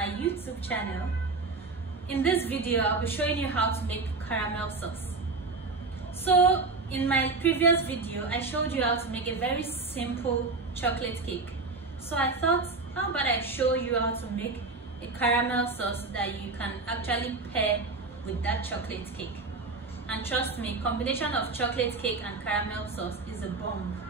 my YouTube channel. In this video, I'll be showing you how to make caramel sauce. So in my previous video, I showed you how to make a very simple chocolate cake. So I thought, how about I show you how to make a caramel sauce that you can actually pair with that chocolate cake. And trust me, combination of chocolate cake and caramel sauce is a bomb.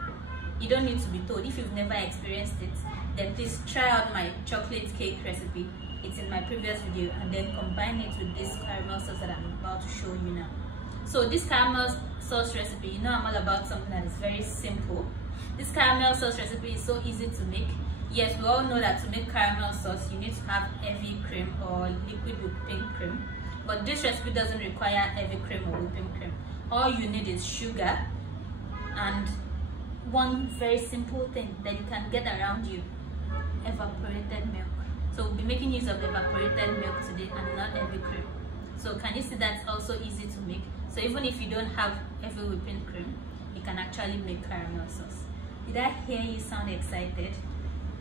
You don't need to be told. If you've never experienced it, then please try out my chocolate cake recipe. It's in my previous video, and then combine it with this caramel sauce that I'm about to show you now. So this caramel sauce recipe, you know I'm all about something that is very simple. This caramel sauce recipe is so easy to make. Yes, we all know that to make caramel sauce, you need to have heavy cream or liquid whipping cream. But this recipe doesn't require heavy cream or whipping cream. All you need is sugar and one very simple thing that you can get around you: evaporated milk. So we'll be making use of evaporated milk today and not heavy cream. So can you see that's also easy to make? So even if you don't have heavy whipping cream, you can actually make caramel sauce. Did I hear you sound excited?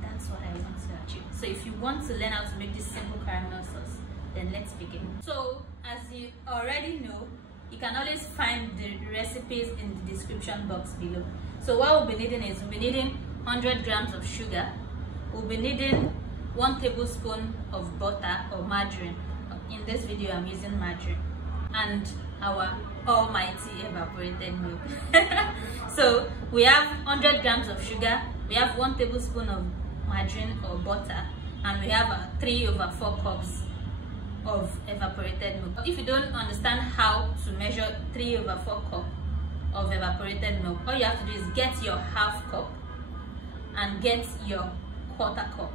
That's what I want to achieve. So if you want to learn how to make this simple caramel sauce, then let's begin. So as you already know, you can always find the recipes in the description box below. So what we'll be needing is, we'll be needing 100 grams of sugar. We'll be needing 1 tablespoon of butter or margarine. In this video I'm using margarine, and our almighty evaporated milk. So we have 100 grams of sugar, we have 1 tablespoon of margarine or butter, and we have 3/4 cups of evaporated milk. If you don't understand how to measure 3/4 cup of evaporated milk, all you have to do is get your half cup and get your 1/4 cup.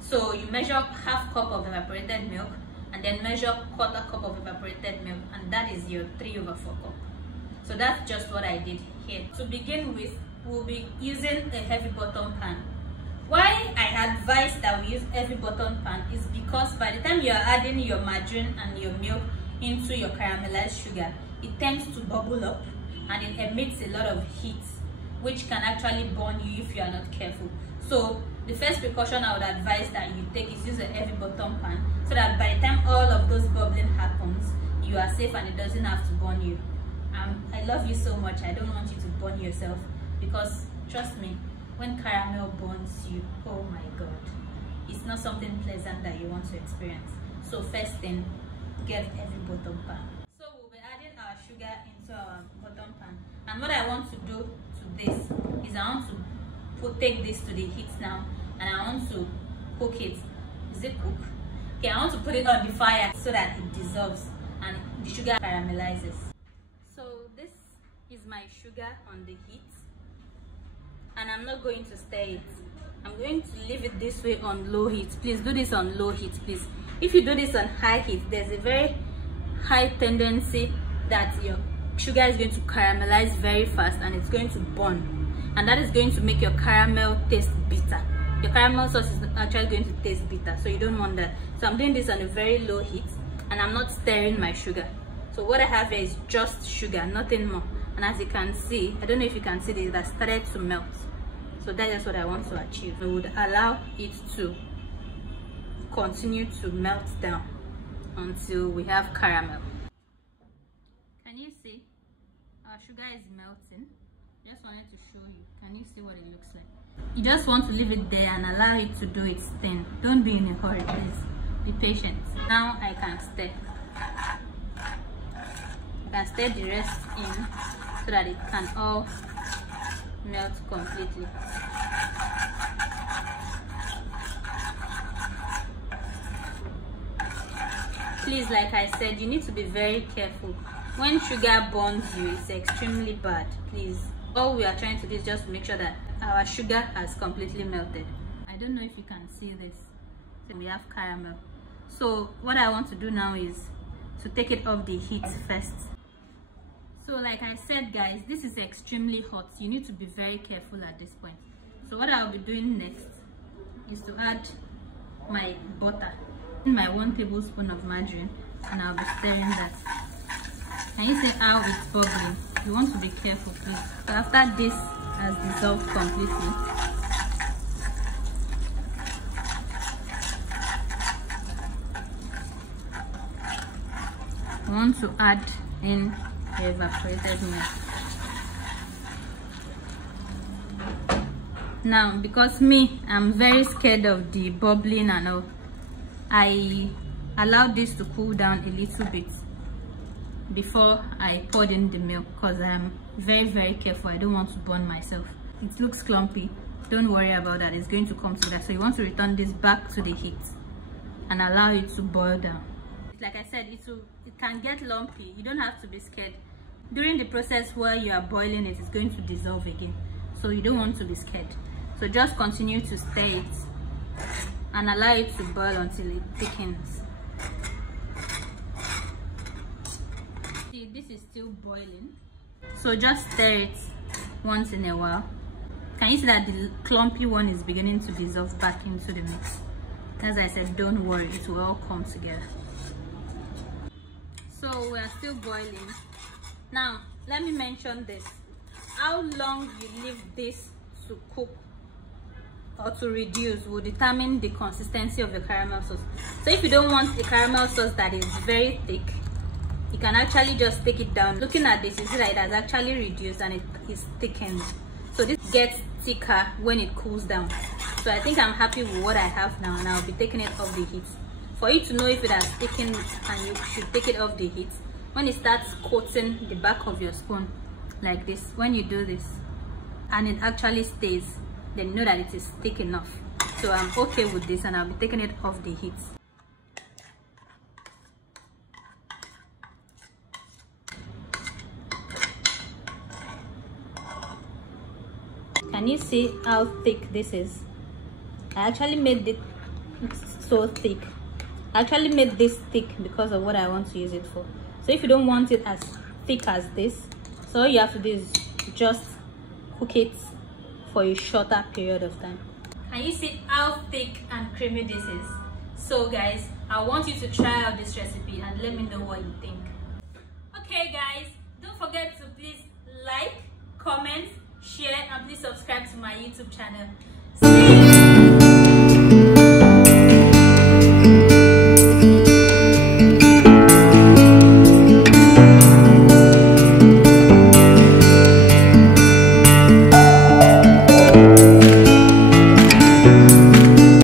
So you measure half cup of evaporated milk and then measure 1/4 cup of evaporated milk, and that is your 3/4 cup. So that's just what I did here. To begin with, we'll be using a heavy bottom pan. Why I advise that we use heavy bottom pan is because by the time you are adding your margarine and your milk into your caramelized sugar, it tends to bubble up and it emits a lot of heat, which can actually burn you if you are not careful. So the first precaution I would advise that you take is use a heavy bottom pan, so that by the time all of those bubbling happens, you are safe and it doesn't have to burn you. I love you so much. I don't want you to burn yourself, because trust me, when caramel burns you, oh my god, it's not something pleasant that you want to experience. So first thing, get heavy bottom pan. So we'll be adding our sugar into our bottom pan, and what I want to do to this is I want to take this to the heat now, and I want to cook it. Is it cook? Okay, I want to put it on the fire so that it dissolves and the sugar caramelizes. So this is my sugar on the heat, and I'm not going to stir it. I'm going to leave it this way on low heat. Please do this on low heat, please. If you do this on high heat, there's a very high tendency that your sugar is going to caramelize very fast and it's going to burn, and that is going to make your caramel taste bitter. Your caramel sauce is actually going to taste bitter, so you don't want that. So I'm doing this on a very low heat, and I'm not stirring my sugar. So what I have here is just sugar, nothing more. And as you can see, I don't know if you can see this, that started to melt. So that is what I want to achieve. I would allow it to continue to melt down until we have caramel. Can you see? Our sugar is melting. Just wanted to show you. Can you see what it looks like? You just want to leave it there and allow it to do its thing. Don't be in a hurry, please. Be patient. Now I can stir. I can stir the rest in so that it can all melt completely. Please, like I said, you need to be very careful. When sugar burns you, it's extremely bad. Please, all we are trying to do is just make sure that our sugar has completely melted. I don't know if you can see this. So we have caramel. So what I want to do now is to take it off the heat first. So like I said, guys, this is extremely hot. You need to be very careful at this point. So what I'll be doing next is to add my butter, my 1 tablespoon of margarine, and I'll be stirring that. Can you see how it's bubbling? You want to be careful, please. So after this has dissolved completely, want to add in the evaporated milk. Now, because I'm very scared of the bubbling and all, I allowed this to cool down a little bit before I poured in the milk, because I'm very careful. I don't want to burn myself. It looks clumpy, don't worry about that, it's going to come together. So you want to return this back to the heat and allow it to boil down. Like I said, it can get lumpy. You don't have to be scared. During the process while you are boiling it, it's going to dissolve again, so you don't want to be scared. So just continue to stir it and allow it to boil until it thickens. See, this is still boiling, so just stir it once in a while. Can you see that the clumpy one is beginning to dissolve back into the mix? As I said, don't worry, it will all come together. So we are still boiling. Now let me mention this: how long you leave this to cook or to reduce will determine the consistency of the caramel sauce. So if you don't want a caramel sauce that is very thick, you can actually just take it down. Looking at this, you see that it has actually reduced and it is thickened. So this gets thicker when it cools down. So I think I'm happy with what I have now, and I'll be taking it off the heat. For you to know if it has thickened and you should take it off the heat, when it starts coating the back of your spoon like this, when you do this and it actually stays, then you know that it is thick enough. So I'm okay with this, and I'll be taking it off the heat. Can you see how thick this is? I actually made it so thick. I actually made this thick because of what I want to use it for. So if you don't want it as thick as this, so all you have to do is just cook it for a shorter period of time. Can you see how thick and creamy this is? So guys, I want you to try out this recipe and let me know what you think. Okay guys, don't forget to please like, comment, share, and please subscribe to my YouTube channel.